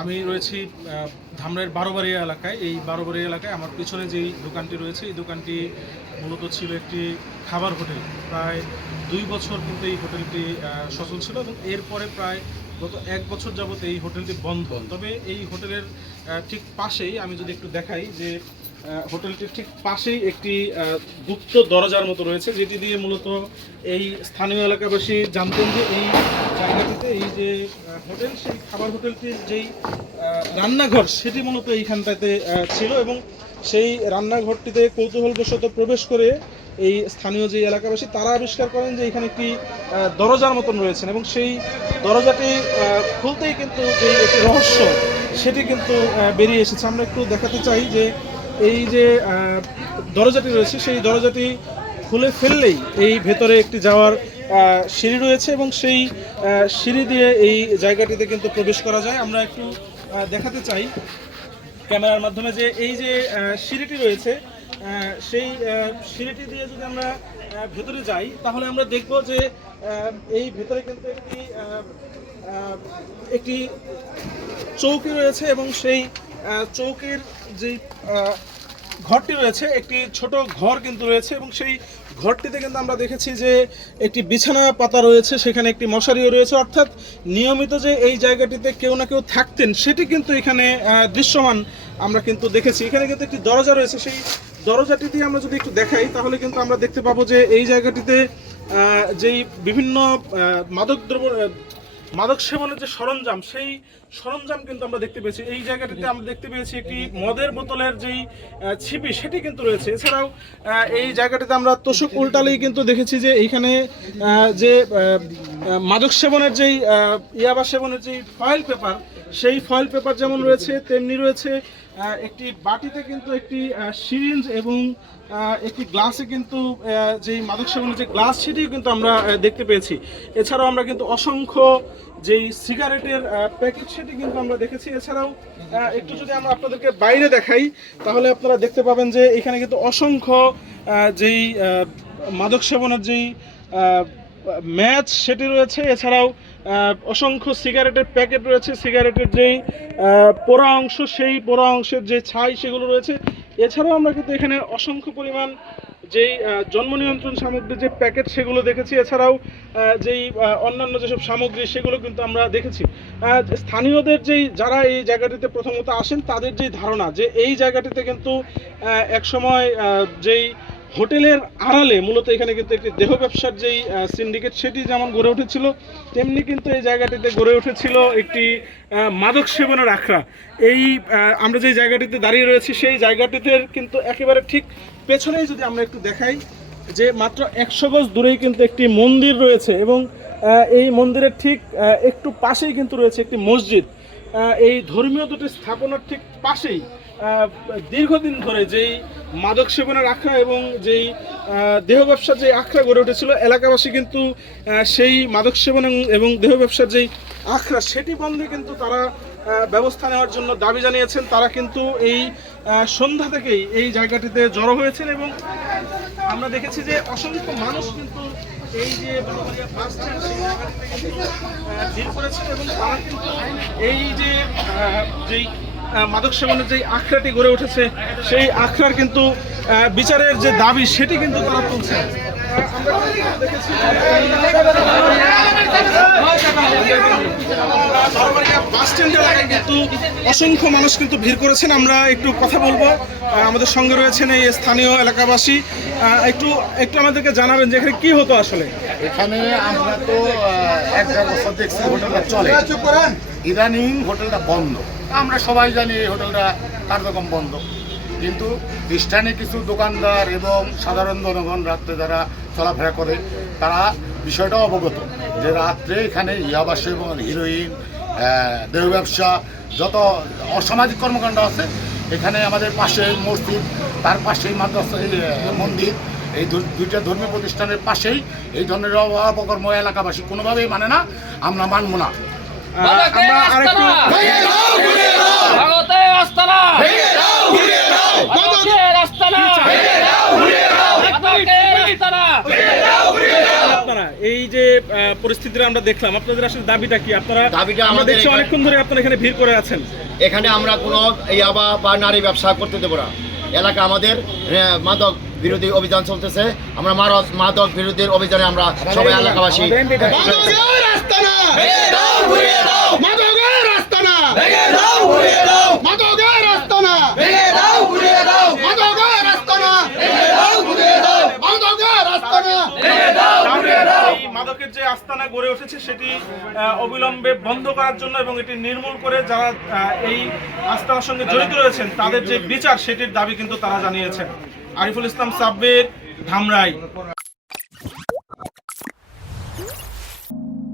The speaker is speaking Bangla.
আমি রয়েছি ধামরাইয়ের বারোবাড়িয়া এলাকায়। এই বারোবাড়িয়া এলাকায় আমার পিছনে যেই দোকানটি রয়েছে, এই দোকানটি মূলত ছিল একটি খাবার হোটেল। প্রায় ২ বছর কিন্তু এই হোটেলটি সচল ছিল এবং এরপরে প্রায় গত ১ বছর যাবত এই হোটেলটি বন্ধ। তবে এই হোটেলের ঠিক পাশেই আমি যদি একটু দেখাই যে হোটেলটির ঠিক পাশেই একটি গুপ্ত দরজার মতো রয়েছে, যেটি দিয়ে মূলত এই স্থানীয় এলাকাবাসী জানতেন যে এই জায়গাটিতে এই যে হোটেল, সেই খাবার হোটেলটির যেই রান্নাঘর সেটি মূলত এইখানটাতে ছিল এবং সেই রান্নাঘরটিতে কৌতূহলবশত প্রবেশ করে এই স্থানীয় যে এলাকাবাসী তারা আবিষ্কার করেন যে এখানে একটি দরজার মতন রয়েছেন এবং সেই দরজাটি খুলতেই কিন্তু যে একটি রহস্য সেটি কিন্তু বেরিয়ে এসেছে। আমরা একটু দেখাতে চাই যে এই যে দরজাটি রয়েছে সেই দরজাটি খুলে ফেললেই এই ভেতরে একটি যাওয়ার সিঁড়ি রয়েছে এবং সেই সিঁড়ি দিয়ে এই জায়গাটিতে কিন্তু প্রবেশ করা যায়। আমরা একটু দেখাতে চাই ক্যামেরার মাধ্যমে যে এই যে সিঁড়িটি রয়েছে, সেই সিঁড়িটি দিয়ে যদি আমরা ভেতরে যাই তাহলে আমরা দেখব যে এই ভেতরে কিন্তু একটি চৌকি রয়েছে এবং সেই চৌকির যেই ঘরটি রয়েছে একটি ছোট ঘর কিন্তু রয়েছে এবং সেই ঘরটিতে কিন্তু আমরা দেখেছি যে একটি বিছানা পাতা রয়েছে, সেখানে একটি মশারিও রয়েছে। অর্থাৎ নিয়মিত যে এই জায়গাটিতে কেউ না কেউ থাকতেন সেটি কিন্তু এখানে দৃশ্যমান আমরা কিন্তু দেখেছি। এখানে কিন্তু একটি দরজা রয়েছে, সেই দরজাটি দিয়ে আমরা যদি একটু দেখাই তাহলে কিন্তু আমরা দেখতে পাবো যে এই জায়গাটিতে যেই বিভিন্ন মাদক সেবনের যে সরঞ্জাম, সেই সরঞ্জাম কিন্তু আমরা দেখতে পেয়েছি। এই জায়গাটিতে আমরা দেখতে পেয়েছি একটি মদের বোতলের যেই ছিপি সেটি কিন্তু রয়েছে। এছাড়াও এই জায়গাটিতে আমরা তোষক উল্টালেই কিন্তু দেখেছি যে এইখানে যে মাদক সেবনের যেই ইয়াবা সেবনের যেই ফয়েল পেপার, সেই ফয়েল পেপার যেমন রয়েছে তেমনি রয়েছে একটি বাটিতে কিন্তু একটি সিরিঞ্জ এবং একটি গ্লাসে কিন্তু যেই মাদক সেবনের যে গ্লাস সেটিও কিন্তু আমরা দেখতে পেয়েছি। এছাড়াও আমরা কিন্তু অসংখ্য যেই সিগারেটের প্যাকেট সেটি কিন্তু আমরা দেখেছি। এছাড়াও একটু যদি আমরা আপনাদেরকে বাইরে দেখাই তাহলে আপনারা দেখতে পাবেন যে এখানে কিন্তু অসংখ্য যেই মাদক সেবনের যেই ম্যাচ সেটি রয়েছে। এছাড়াও অসংখ্য সিগারেটের প্যাকেট রয়েছে, সিগারেটের যেই পোড়া অংশ সেই পোড়া অংশের যে ছাই সেগুলো রয়েছে। এছাড়াও আমরা কিন্তু এখানে অসংখ্য পরিমাণ যেই জন্ম নিয়ন্ত্রণ সামগ্রীর যে প্যাকেট সেগুলো দেখেছি। এছাড়াও যেই অন্যান্য যেসব সামগ্রী সেগুলো কিন্তু আমরা দেখেছি। স্থানীয়দের যারা এই জায়গাটিতে প্রথমত আসেন তাদের যেই ধারণা যে এই জায়গাটিতে কিন্তু একসময় যেই হোটেলের আড়ালে মূলত এখানে কিন্তু একটি দেহ ব্যবসার যেই সিন্ডিকেট সেটি যেমন গড়ে উঠেছিল, তেমনি কিন্তু এই জায়গাটিতে গড়ে উঠেছিল একটি মাদক সেবনের আখড়া। এই আমরা যেই জায়গাটিতে দাঁড়িয়ে রয়েছি সেই জায়গাটিতে কিন্তু একেবারে ঠিক পেছনেই যদি আমরা একটু দেখাই যে মাত্র ১০০ গজ দূরেই কিন্তু একটি মন্দির রয়েছে এবং এই মন্দিরের ঠিক একটু পাশেই কিন্তু রয়েছে একটি মসজিদ। এই ধর্মীয় দুটি স্থাপনার ঠিক পাশেই দীর্ঘদিন ধরে যেই মাদক সেবনের আখড়া এবং যেই দেহ ব্যবসার যে আখড়া গড়ে উঠেছিল, এলাকাবাসী কিন্তু সেই মাদক সেবন এবং দেহ ব্যবসার যেই আখড়া সেটি বন্ধে কিন্তু তারা ব্যবস্থা নেওয়ার জন্য দাবি জানিয়েছেন। তারা কিন্তু এই সন্ধ্যা থেকেই এই জায়গাটিতে জড়ো হয়েছেন এবং আমরা দেখেছি যে অসংখ্য মানুষ কিন্তু এই যে বাস স্ট্যান্ড সেই জায়গাটিতে কিন্তু ভিড় করেছেন এবং তারা কিন্তু এই যে যেই মাদক সেবনের যেই আখড়াটি গড়ে উঠেছে সেই আখড়ার কিন্তু বিচারের যে দাবি সেটি কিন্তু তারা তুলছে। বাস স্ট্যান্ড এলাকায় কিন্তু অসংখ্য মানুষ কিন্তু ভিড় করেছেন। আমরা একটু কথা বলবো, আমাদের সঙ্গে রয়েছেন এই স্থানীয় এলাকাবাসী। একটু একটু আমাদেরকে জানাবেন যে এখানে কি হতো আসলে। এখানে আমরা তো ১ বছর দেখছি হোটেলটা চলে, ইদানিং হোটেলটা বন্ধ। আমরা সবাই জানি এই হোটেলটা কার্যক্রম বন্ধ, কিন্তু স্থানীয় কিছু দোকানদার এবং সাধারণ জনগণ রাত্রে যারা চলাফেরা করে তারা বিষয়টা অবগত যে রাত্রে এখানে ইয়াবা সেবন, হিরোইন, দেহ ব্যবসা, যত অসামাজিক কর্মকাণ্ড আছে এখানে আমাদের পাশে মসজিদ, তার পাশেই মাদ্রাসা, মন্দির, এই দুইটা ধর্মীয় প্রতিষ্ঠানের পাশেই এই ধরনের অপকর্ম এলাকাবাসী কোনোভাবেই মানে না, আমরা মানব না। আমরা আরেকটু আপনারা এই যে পরিস্থিতিটা আমরা দেখলাম, আপনাদের আসলে দাবিটা কি? আপনারা দাবিটা আমরা আমাদের দেখছি এখানে- অনেকক্ষণ ধরে আপনারা এখানে ভিড় করে আছেন। এখানে আমরা কোনো ইয়াবা বা নারী ব্যবসা করতে দেবো না। এলাকা আমাদের মাদক বিরোধী অভিযান চলতেছে। আমরা মাদক বিরোধী অভিযানে আমরা সবাই এলাকাবাসী মাদকের আস্তানা ভেঙে দাও ঘুরিয়ে দাও মাদকের আস্তানা ভেঙে দাও ঘুরিয়ে দাও মাদকের আস্তানা ভেঙে দাও ঘুরিয়ে দাও মাদকের আস্তানা ভেঙে দাও ঘুরিয়ে দাও মাদকের আস্তানা ভেঙে দাও ঘুরিয়ে দাও। এই মাদকের যে আস্তানা গড়ে উঠেছে সেটি অবিলম্বে বন্ধ করার জন্য এবং এটি নির্মূল করে যারা এই আস্তানার সঙ্গে জড়িত রয়েছেন তাদের যে বিচার সেটির দাবি কিন্তু তারা জানিয়েছেন। আরিফুল ইসলাম সাব্বির, ধামরাই।